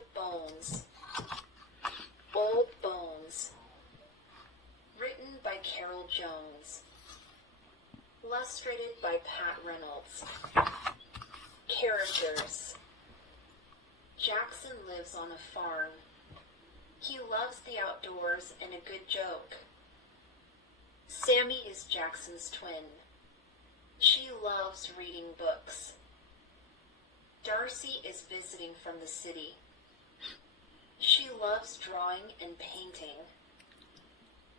Old Bones. Old Bones. Written by Carol Jones. Illustrated by Pat Reynolds. Characters. Jackson lives on a farm. He loves the outdoors and a good joke. Sammy is Jackson's twin. She loves reading books. Darcy is visiting from the city. She loves drawing and painting.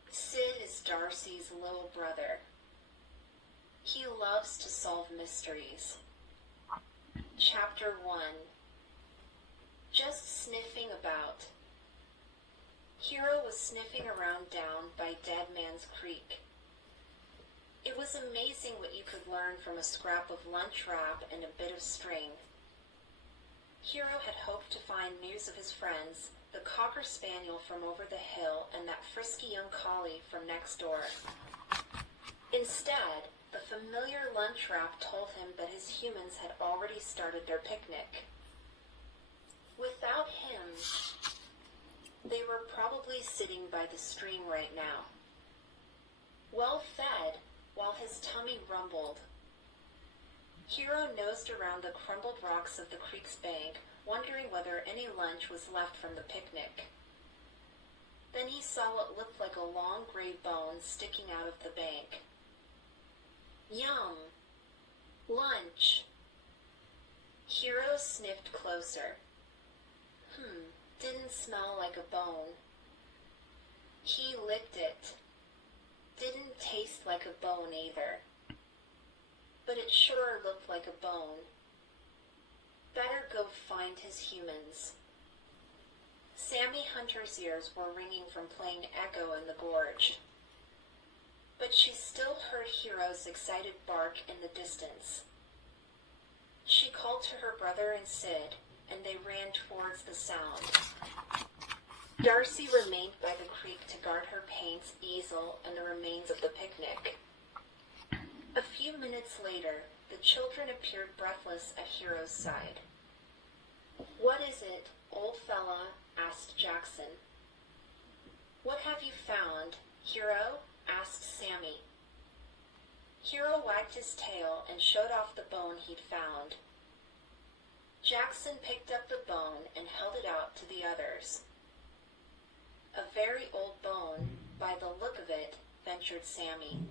Sid is Darcy's little brother. He loves to solve mysteries. Chapter 1. Just sniffing about. Hero was sniffing around down by Dead Man's Creek. It was amazing what you could learn from a scrap of lunch wrap and a bit of string. Hero had hoped to find news of his friends, the Cocker Spaniel from over the hill and that frisky young collie from next door. Instead, the familiar lunch wrap told him that his humans had already started their picnic. Without him, they were probably sitting by the stream right now. Well fed, while his tummy rumbled. Hero nosed around the crumbled rocks of the creek's bank, wondering whether any lunch was left from the picnic. Then he saw what looked like a long gray bone sticking out of the bank. Yum! Lunch! Hero sniffed closer. Didn't smell like a bone. He licked it. Didn't taste like a bone either. But it sure looked like a bone. Better go find his humans. Sammy Hunter's ears were ringing from playing Echo in the gorge. But she still heard Hero's excited bark in the distance. She called to her brother and Sid, and they ran towards the sound. Darcy remained by the creek to guard her paints, easel, and the remains of the picnic. A few minutes later, the children appeared breathless at Hero's side. "What is it, old fella?" asked Jackson. "What have you found, Hero?" asked Sammy. Hero wagged his tail and showed off the bone he'd found. Jackson picked up the bone and held it out to the others. "A very old bone, by the look of it," ventured Sammy.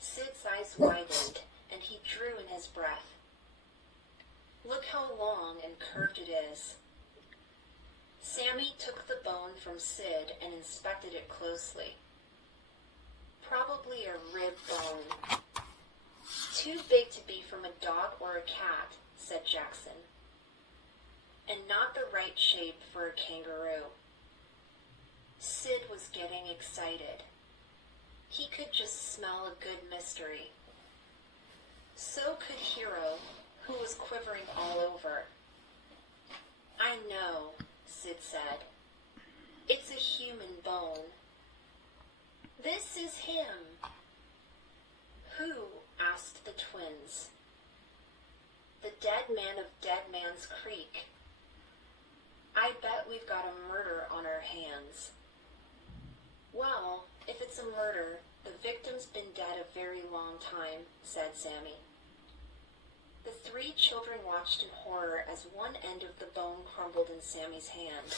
Sid's eyes widened, and he drew in his breath. "Look how long and curved it is." Sammy took the bone from Sid and inspected it closely. "Probably a rib bone. Too big to be from a dog or a cat," said Jackson. "And not the right shape for a kangaroo." Sid was getting excited. He could just smell a good mystery. So could Hero, who was quivering all over. "I know," Sid said. "It's a human bone." "This is him." "Who?" asked the twins. "The dead man of Dead Man's Creek." "I bet we've got a murder on our hands." "Well, if it's a murder, the victim's been dead a very long time," said Sammy. The three children watched in horror as one end of the bone crumbled in Sammy's hand.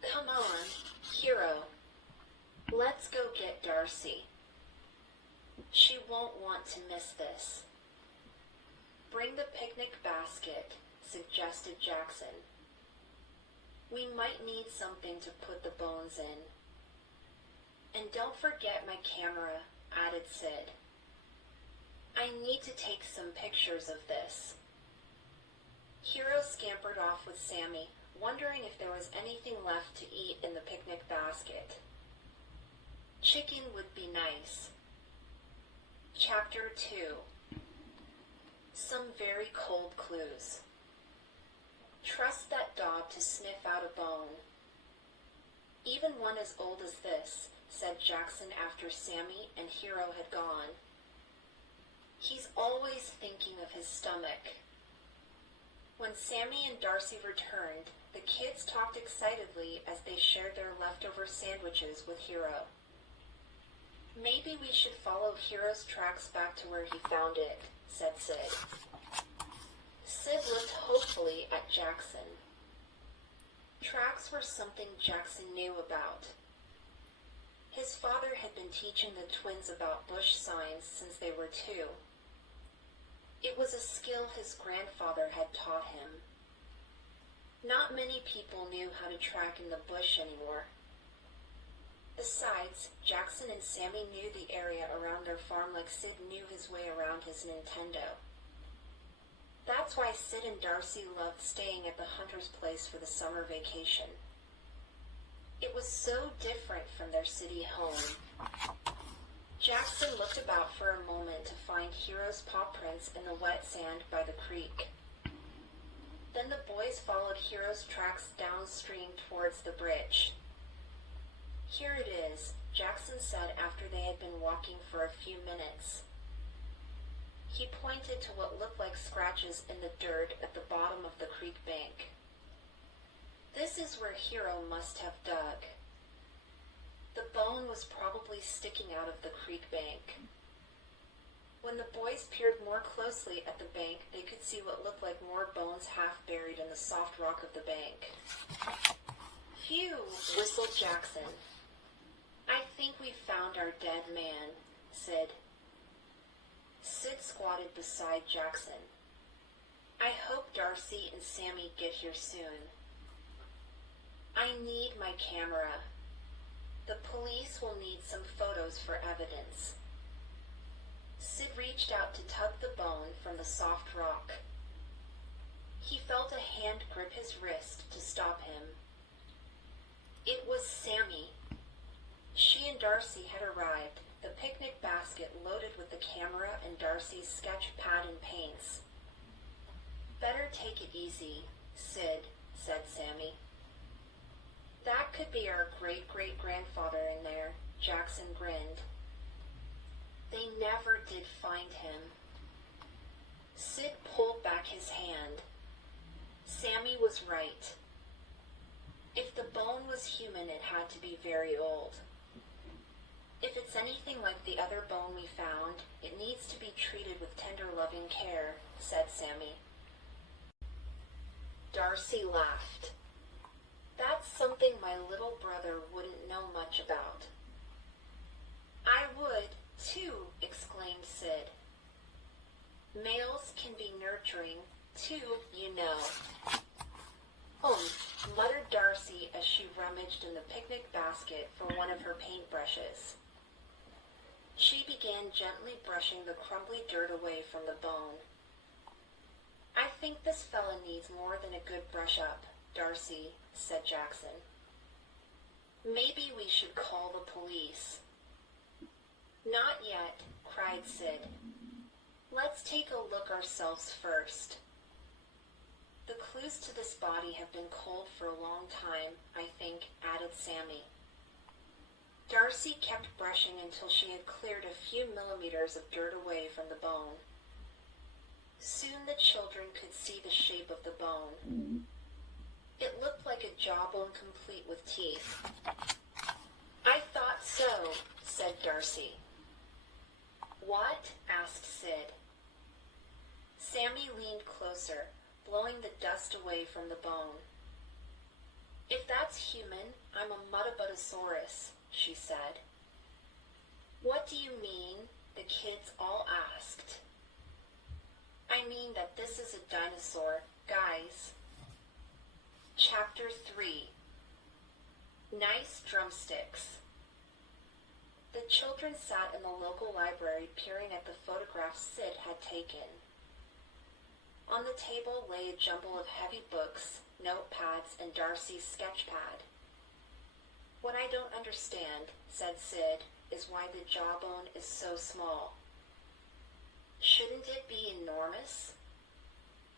"Come on, Hero. Let's go get Darcy. She won't want to miss this." "Bring the picnic basket," suggested Jackson. "We might need something to put the bones in." "And don't forget my camera," added Sid. "I need to take some pictures of this." Hero scampered off with Sammy, wondering if there was anything left to eat in the picnic basket. Chicken would be nice. Chapter 2. Some very cold clues. Trust that dog to sniff out a bone. "Even one as old as this," said Jackson after Sammy and Hero had gone. "He's always thinking of his stomach." When Sammy and Darcy returned, the kids talked excitedly as they shared their leftover sandwiches with Hero. "Maybe we should follow Hero's tracks back to where he found it," said Sid. Sid looked hopefully at Jackson. Tracks were something Jackson knew about. His father had been teaching the twins about bush signs since they were 2. It was a skill his grandfather had taught him. Not many people knew how to track in the bush anymore. Besides, Jackson and Sammy knew the area around their farm like Sid knew his way around his Nintendo. That's why Sid and Darcy loved staying at the hunter's place for the summer vacation. It was so different from their city home. Jackson looked about for a moment to find Hero's paw prints in the wet sand by the creek. Then the boys followed Hero's tracks downstream towards the bridge. "Here it is," Jackson said after they had been walking for a few minutes. He pointed to what looked like scratches in the dirt at the bottom of the creek bank. "This is where Hero must have dug." The bone was probably sticking out of the creek bank. When the boys peered more closely at the bank, they could see what looked like more bones half buried in the soft rock of the bank. "Phew," whistled Jackson. "I think we found our dead man," Sid. Sid squatted beside Jackson. "I hope Darcy and Sammy get here soon. I need my camera. The police will need some photos for evidence." Sid reached out to tug the bone from the soft rock. He felt a hand grip his wrist to stop him. It was Sammy. She and Darcy had arrived, the picnic basket loaded with the camera and Darcy's sketch pad and paints. "Better take it easy, Sid," said Sammy. "That could be our great-great-grandfather in there," Jackson grinned. They never did find him. Sid pulled back his hand. Sammy was right. If the bone was human, it had to be very old. "If it's anything like the other bone we found, it needs to be treated with tender, loving care," said Sammy. Darcy laughed. "That's something my little brother wouldn't know much about." "I would, too," exclaimed Sid. "Males can be nurturing, too, you know." Muttered Darcy as she rummaged in the picnic basket for one of her paintbrushes. She began gently brushing the crumbly dirt away from the bone. "I think this fella needs more than a good brush-up, Darcy," said Jackson. "Maybe we should call the police." "Not yet," cried Sid. "Let's take a look ourselves first." "The clues to this body have been cold for a long time, I think," added Sammy. Darcy kept brushing until she had cleared a few millimeters of dirt away from the bone. Soon the children could see the shape of the bone. It looked like a jawbone complete with teeth. "I thought so," said Darcy. "What?" asked Sid. Sammy leaned closer, blowing the dust away from the bone. "If that's human, I'm a Muttabuttasaurus," she said. "What do you mean?" the kids all asked. "I mean that this is a dinosaur, guys." Chapter 3. Nice Drumsticks. The children sat in the local library peering at the photographs Sid had taken. On the table lay a jumble of heavy books, notepads, and Darcy's sketch pad. "What I don't understand," said Sid, "is why the jawbone is so small. Shouldn't it be enormous?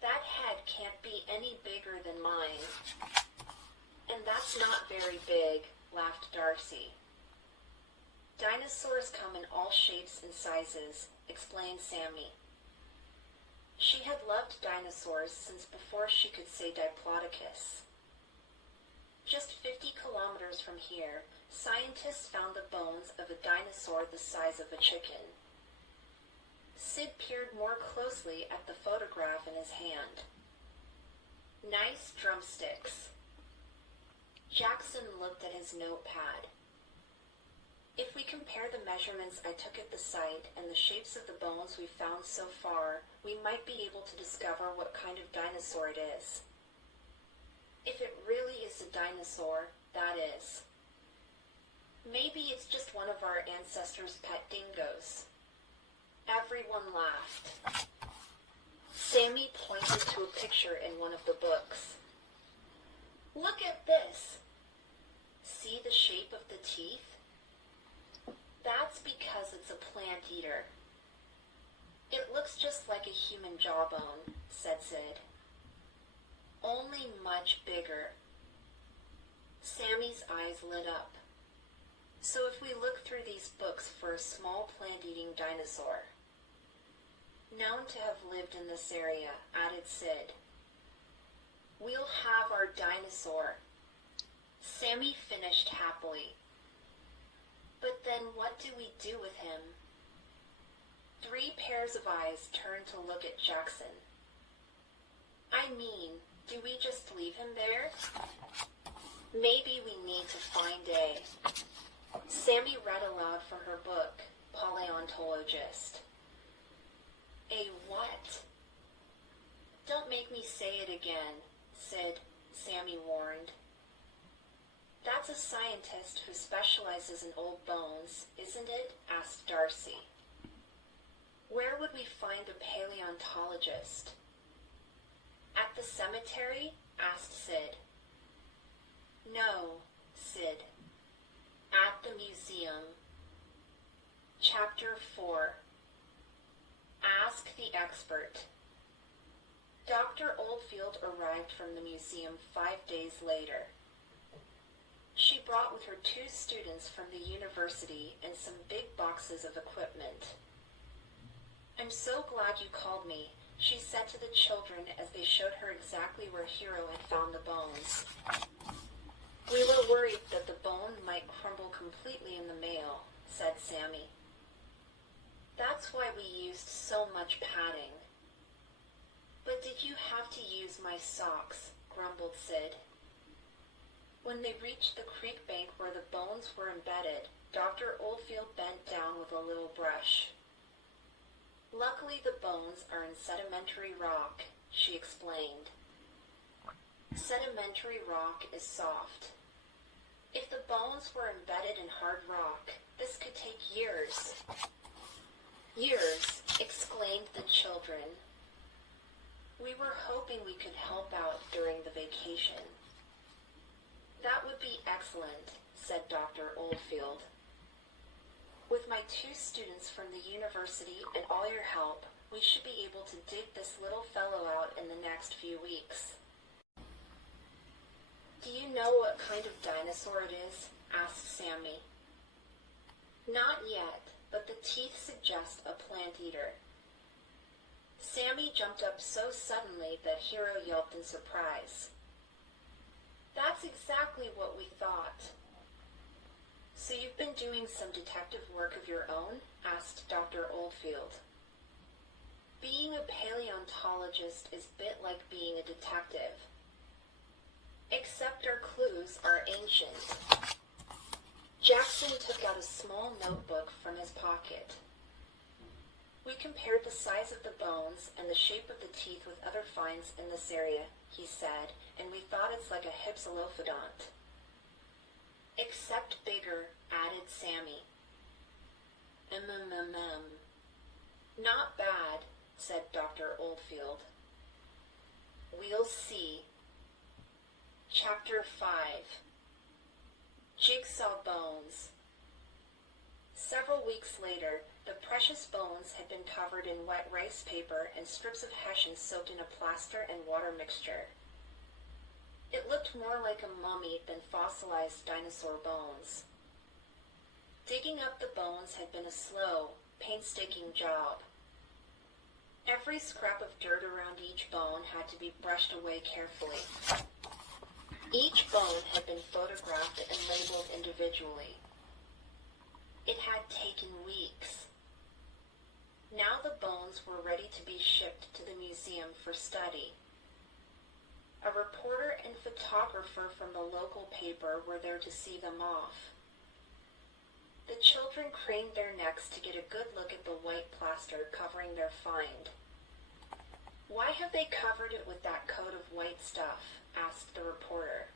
That head can't be any bigger than mine." "And that's not very big," laughed Darcy. "Dinosaurs come in all shapes and sizes," explained Sammy. She had loved dinosaurs since before she could say diplodocus. Just 50 kilometers from here, scientists found the bones of a dinosaur the size of a chicken. Sid peered more closely at the photograph in his hand. Nice drumsticks. Jackson looked at his notepad. If we compare the measurements I took at the site and the shapes of the bones we found so far, we might be able to discover what kind of dinosaur it is. If it really is a dinosaur, that is. Maybe it's just one of our ancestors' pet dingoes. Everyone laughed. Sammy pointed to a picture in one of the books. Look at this! See the shape of the teeth? That's because it's a plant eater. It looks just like a human jawbone, said Sid. Only much bigger. Sammy's eyes lit up. So if we look through these books for a small plant-eating dinosaur, known to have lived in this area, added Sid, we'll have our dinosaur. Sammy finished happily. But then what do we do with him? 3 pairs of eyes turned to look at Jackson. I mean, do we just leave him there? Maybe we need to find a... Sammy read aloud from her book, Paleontologist. A what? Don't make me say it again, Sammy warned. That's a scientist who specializes in old bones, isn't it? Asked Darcy. Where would we find a paleontologist? At the cemetery? Asked Sid. No, Sid. At the museum. Chapter 4. Ask the expert. Dr. Oldfield arrived from the museum 5 days later. She brought with her 2 students from the university and some big boxes of equipment. I'm so glad you called me, she said to the children as they showed her exactly where Hero had found the bones. We were worried that the bone might crumble completely in the mail, said Sammy. That's why we used so much padding. But did you have to use my socks? Grumbled Sid. When they reached the creek bank where the bones were embedded, Dr. Oldfield bent down with a little brush. Luckily the bones are in sedimentary rock, she explained. Sedimentary rock is soft. If the bones were embedded in hard rock, this could take years. Years, exclaimed the children. We were hoping we could help out during the vacation. That would be excellent, said Dr. Oldfield. With my 2 students from the university and all your help, we should be able to dig this little fellow out in the next few weeks. Do you know what kind of dinosaur it is? Asked Sammy. Not yet, but the teeth suggest a plant eater. Sammy jumped up so suddenly that Hero yelped in surprise. That's exactly what we thought. So you've been doing some detective work of your own? Asked Dr. Oldfield. Being a paleontologist is a bit like being a detective. Except our clues are ancient. Jackson took out a small notebook from his pocket. We compared the size of the bones and the shape of the teeth with other finds in this area, he said, and we thought it's like a hypsilophodont. Except bigger, added Sammy. Not bad, said Dr. Oldfield. We'll see. Chapter 5. Jigsaw Bones. Several weeks later, the precious bones had been covered in wet rice paper and strips of hessian soaked in a plaster and water mixture. It looked more like a mummy than fossilized dinosaur bones. Digging up the bones had been a slow, painstaking job. Every scrap of dirt around each bone had to be brushed away carefully. Each bone had been photographed and labeled individually. It had taken weeks. Now the bones were ready to be shipped to the museum for study. A reporter and photographer from the local paper were there to see them off. The children craned their necks to get a good look at the white plaster covering their find. "Why have they covered it with that coat of white stuff?" asked the reporter.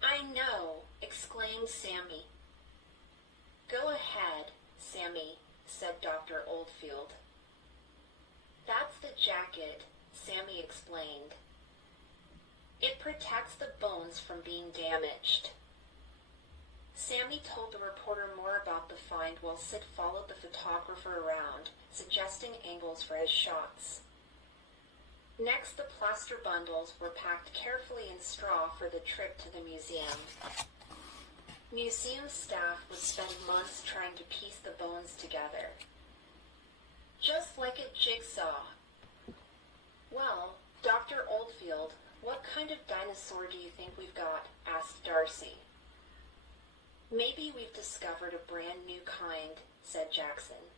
"I know," exclaimed Sammy. "Go ahead, Sammy," said Dr. Oldfield. "That's the jacket," Sammy explained. "It protects the bones from being damaged." Sammy told the reporter more about the find while Sid followed the photographer around, suggesting angles for his shots. Next, the plaster bundles were packed carefully in straw for the trip to the museum. Museum staff would spend months trying to piece the bones together. "Just like a jigsaw." "Well, Dr. Oldfield, what kind of dinosaur do you think we've got?" asked Darcy. "Maybe we've discovered a brand new kind," said Jackson.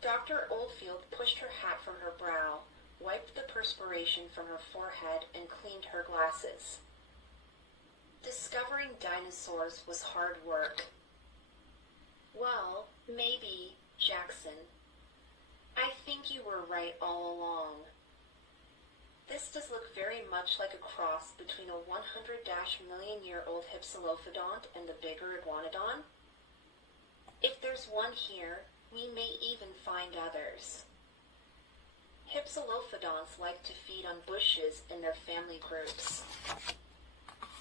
Dr. Oldfield pushed her hat from her brow, wiped the perspiration from her forehead, and cleaned her glasses. Discovering dinosaurs was hard work. "Well, maybe, Jackson. I think you were right all along. This does look very much like a cross between a 100-million-year-old hypsilophodont and the bigger iguanodon. If there's one here, we may even find others." Hypsilophodonts like to feed on bushes in their family groups.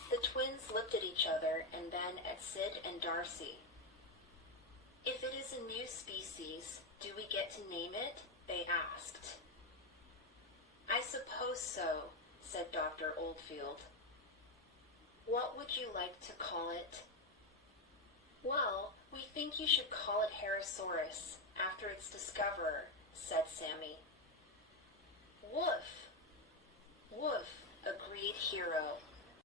The twins looked at each other and then at Sid and Darcy. "If it is a new species, do we get to name it?" they asked. "I suppose so," said Dr. Oldfield. "What would you like to call it?" "Well, we think you should call it Herosaurus, after its discoverer," said Sammy. "Woof! Woof," agreed Hero.